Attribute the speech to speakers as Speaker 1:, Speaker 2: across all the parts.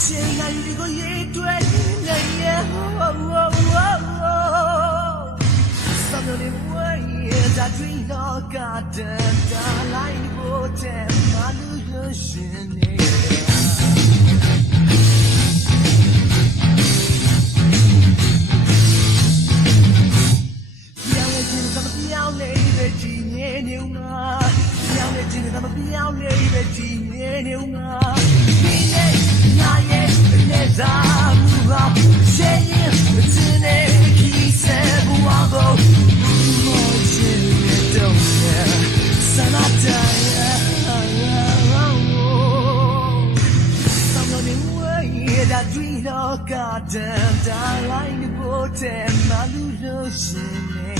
Speaker 1: 艰难的一个一堆，哎呀，哦哦哦哦哦！的我也在追求，可等待来不得，漫漫又是年。要的金子那么要来的金牛啊，要的要来的金牛啊。Garden, darling, the boat and my little shinning.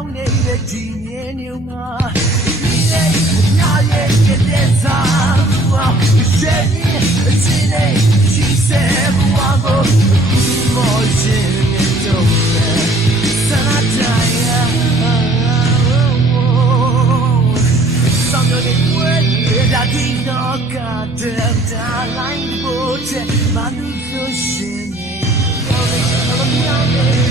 Speaker 1: င်းနေတဲ့ဒီညင်းညုံမှာဒီလေးညာရဲ့တဲ့စားဘာရှင်အစင်းလေးရှိစေဘာကိုမောရှင်နဲ့တော့ဆနာတိုင်းဆောင်ရနေဝဲရတိတော့ကတဲ့ဒါလိုက်ဖို့ချက်မနုဆိုရှင်နေ Oh,